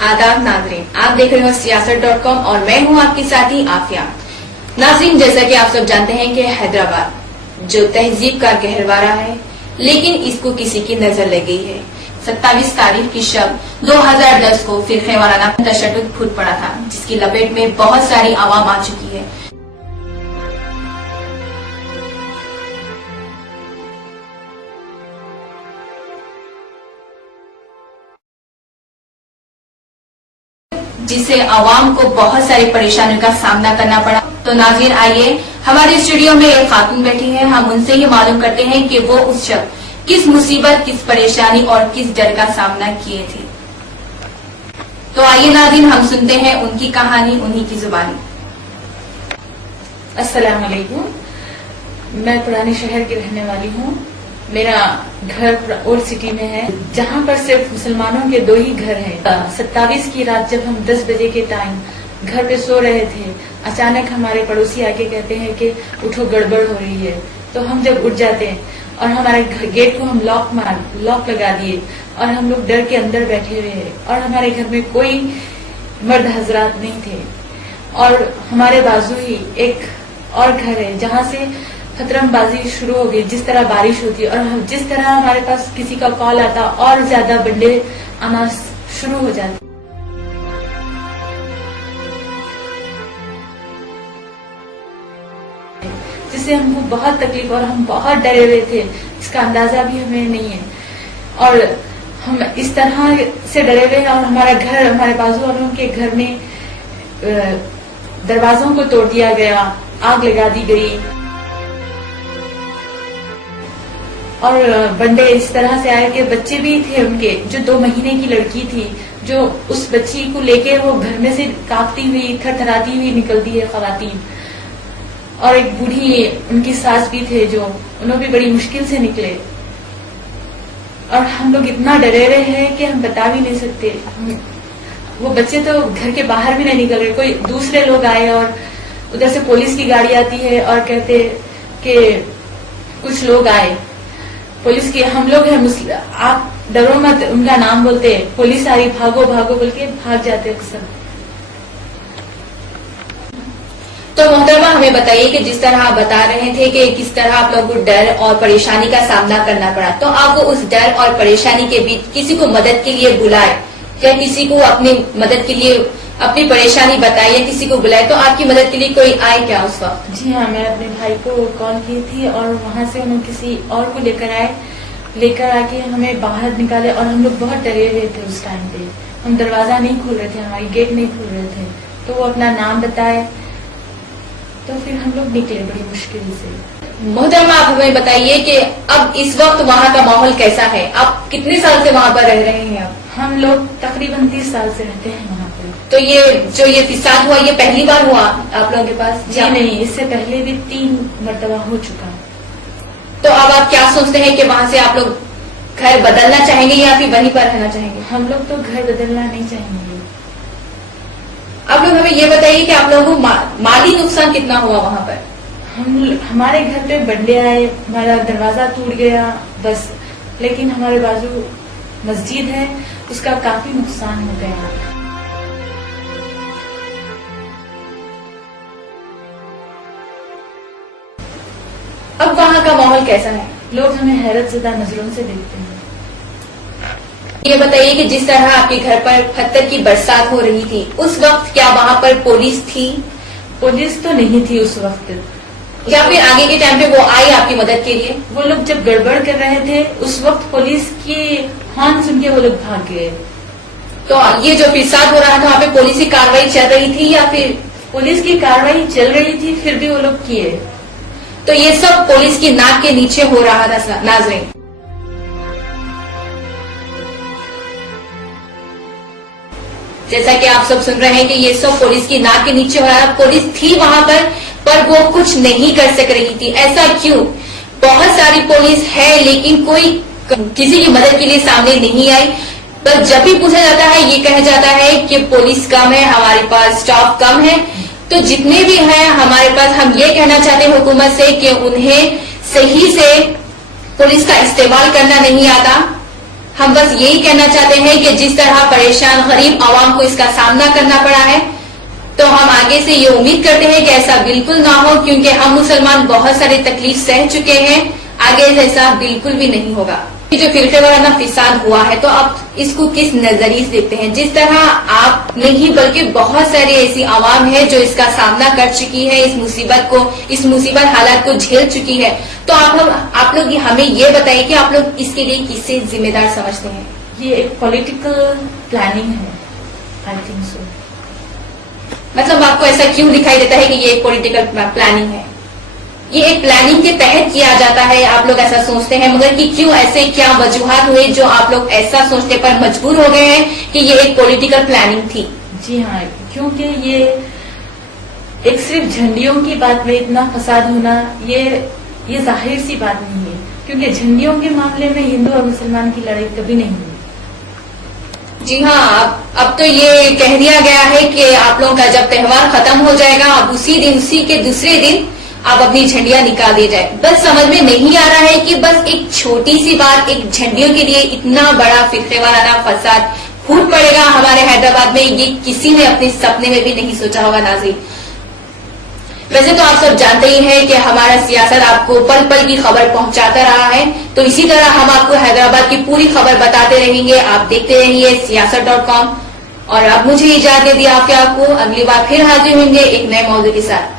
आदाब नाजरीन, आप देख रहे हो सियासत.com और मैं हूं आपके साथी आफिया। नाजरीन, जैसा कि आप सब जानते हैं कि हैदराबाद जो तहजीब का गहरवारा है, लेकिन इसको किसी की नजर लग गई है। 27 तारीख की शब 2010 को फिरके वाराना तशद्दुद फूट पड़ा था, जिसकी लपेट में बहुत सारी आवाम आ चुकी है। जिससे आवाम को बहुत सारी परेशानियों का सामना करना पड़ा। तो नाज़रीन, आइए हमारे स्टूडियो में एक खातून बैठी है, हम उनसे ही मालूम करते हैं कि वो उस शख्स किस मुसीबत, किस परेशानी और किस डर का सामना किए थे। तो आइए नाज़रीन, हम सुनते हैं उनकी कहानी उन्हीं की जुबानी। अस्सलाम वालेकुम, मैं पुराने शहर की रहने वाली हूँ। मेरा घर ओल्ड सिटी में है, जहाँ पर सिर्फ मुसलमानों के 2 ही घर हैं। 27 की रात जब हम 10 बजे के टाइम घर पे सो रहे थे, अचानक हमारे पड़ोसी आके कहते हैं कि उठो, गड़बड़ हो रही है। तो हम जब उठ जाते हैं और हमारे गेट को हम लॉक लगा दिए और हम लोग डर के अंदर बैठे हुए हैं और हमारे घर में कोई मर्द हजरात नहीं थे। और हमारे बाजू ही एक और घर है जहाँ से खतरमबाजी शुरू हो गई। जिस तरह बारिश होती है और जिस तरह हमारे पास किसी का कॉल आता और ज्यादा बंदे आना शुरू हो जाते। जिससे हमको बहुत तकलीफ और हम बहुत डरे हुए थे, इसका अंदाजा भी हमें नहीं है। और हम इस तरह से डरे हुए और हमारा घर, हमारे बाजू वालों के घर में दरवाजों को तोड़ दिया गया, आग लगा दी गई और बंदे इस तरह से आए कि बच्चे भी थे उनके, जो 2 महीने की लड़की थी, जो उस बच्ची को लेके वो घर में से कांपती हुई, थरथराती हुई निकलती है खवातीन। और एक बूढ़ी उनकी सास भी थे, जो उन्होंने भी बड़ी मुश्किल से निकले। और हम लोग इतना डरे हुए हैं कि हम बता भी नहीं सकते। वो बच्चे तो घर के बाहर भी नहीं निकल रहे। कोई दूसरे लोग आए और उधर से पुलिस की गाड़ी आती है और कहते कि कुछ लोग आए पुलिस की, हम लोग हैं, आप डरो मत, उनका नाम बोलते, पुलिस आ रही, भागो भागो बोल के भाग जाते सब। तो मोहतरमा, हमें बताइए कि जिस तरह आप बता रहे थे कि किस तरह आप लोगों को डर और परेशानी का सामना करना पड़ा, तो आप उस डर और परेशानी के बीच किसी को मदद के लिए बुलाए या किसी को अपनी मदद के लिए अपनी परेशानी बताई या किसी को बुलाए, तो आपकी मदद के लिए कोई आए क्या उस वक्त? जी हाँ, मैं अपने भाई को कॉल की थी और वहाँ से उन्होंने किसी और को लेकर आके हमें बाहर निकाले। और हम लोग बहुत डरे हुए थे उस टाइम पे। हम दरवाजा नहीं खोल रहे थे, हमारी गेट नहीं खोल रहे थे। तो वो अपना नाम बताए, तो फिर हम लोग निकले बड़ी मुश्किल से। मोहतरमा, आप हमें बताइए कि अब इस वक्त वहाँ का माहौल कैसा है? आप कितने साल से वहाँ पर रह रहे हैं? अब हम लोग तकरीबन 30 साल से रहते हैं वहाँ पर। तो ये फिसाद हुआ, ये पहली बार हुआ आप लोगों के पास? जी नहीं, इससे पहले भी 3 मरतबा हो चुका। तो अब आप क्या सोचते हैं कि वहाँ से आप लोग घर बदलना चाहेंगे या फिर वहीं पर रहना चाहेंगे? हम लोग तो घर बदलना नहीं चाहेंगे। आप लोग हमें ये बताइए कि आप लोगों को माली नुकसान कितना हुआ वहाँ पर? हमारे घर पे बंदे आए, हमारा दरवाजा टूट गया बस, लेकिन हमारे बाजू मस्जिद है, उसका काफी नुकसान हो गया। अब वहाँ का माहौल कैसा है? लोग हमें हैरत ज़दा नजरों से देखते हैं। ये बताइए कि जिस तरह आपके घर पर पत्थर की बरसात हो रही थी, उस वक्त क्या वहाँ पर पुलिस थी? पुलिस तो नहीं थी उस वक्त। या फिर आगे के टाइम पे वो आई आपकी मदद के लिए? वो लोग जब गड़बड़ कर रहे थे उस वक्त पुलिस की हॉर्न सुन के वो लोग भाग गए। तो ये जो फिसाद हो रहा था, वहाँ पे पुलिस की कार्रवाई चल रही थी या फिर? पुलिस की कार्रवाई चल रही थी, फिर भी वो लोग किए। तो ये सब पुलिस की नाक के नीचे हो रहा था नाज़रीन। जैसा कि आप सब सुन रहे हैं कि ये सब पुलिस की नाक के नीचे हो रहा है। पुलिस थी वहां पर वो कुछ नहीं कर सक रही थी। ऐसा क्यों? बहुत सारी पुलिस है लेकिन कोई किसी की मदद के लिए सामने नहीं आई। पर जब भी पूछा जाता है ये कहा जाता है कि पुलिस कम है, हमारे पास स्टाफ कम है। तो जितने भी हैं हमारे पास, हम ये कहना चाहते हैं हुकूमत से कि उन्हें सही से पुलिस का इस्तेमाल करना नहीं आता। ہم بس یہی کہنا چاہتے ہیں کہ جس طرح پریشان غریب عوام کو اس کا سامنا کرنا پڑا ہے تو ہم آگے سے یہ امید کرتے ہیں کہ ایسا بالکل نہ ہو، کیونکہ ہم مسلمان بہت سارے تکلیف سہ چکے ہیں، آگے ایسا بالکل بھی نہیں ہوگا۔ جو فرقے وارانہ فساد ہوا ہے تو آپ اس کو کس نظریے سے دیکھتے ہیں؟ جس طرح آپ نہیں بلکہ بہت ساری ایسی عوام ہے جو اس کا سامنا کر چکی ہے، اس مصیبت حالات کو جھیل چکی ہے، تو آپ لوگ ہمیں یہ بتائیے کہ آپ لوگ اس کے لیے کس سے ذمہ دار سمجھتے ہیں؟ یہ ایک پولیٹیکل پلاننگ ہے، آئی تھنک سو۔ مطلب آپ کو ایسا کیوں دکھائی دیتا ہے کہ یہ ایک پولیٹیکل پلاننگ ہے؟ یہ ایک پلاننگ کے تحت کیا جاتا ہے، آپ لوگ ایسا سوچتے ہیں، مگر کہ کیوں ایسے کیا وجوہات ہوئے جو آپ لوگ ایسا سوچنے پر مجبور ہو گئے ہیں کہ یہ ایک پولیٹیکل پلاننگ تھی؟ جی ہاں، کیونکہ یہ ایک صرف جھنڈیوں کی بات میں اتنا فساد ہونا یہ ظاہر سی بات نہیں ہے، کیونکہ جھنڈیوں کے معاملے میں ہندو اور مسلمان کی لڑائی کبھی نہیں ہوئی۔ جی ہاں، اب تو یہ کہہ دیا گیا ہے کہ آپ لوگوں کا جب تہوار ختم ہو جائے گا اب اسی کے دوسرے دن آپ اپنی جھنڈیاں نکال دی جائے۔ بس سمجھ میں نہیں آ رہا ہے کہ بس ایک چھوٹی سی بات، ایک جھنڈیوں کے لیے اتنا بڑا فرقے وارانہ فساد پھوٹ پڑے گا ہمارے حیدرآباد میں، یہ کسی نے اپنے سپنے میں بھی نہیں سوچا ہوگا۔ ناظرین، ویسے تو آپ سب جانتے ہی ہیں کہ ہمارا سیاست آپ کو پل پل کی خبر پہنچاتا رہا ہے، تو اسی طرح ہم آپ کو حیدرآباد کی پوری خبر بتاتے رہیں گے۔ آپ دیکھتے رہیے سیاست.com، اور اب مجھے اجازت دے دی آپ کو، اگلی بار پھر حاضر ہوں گے ایک نئے موضوع کے ساتھ۔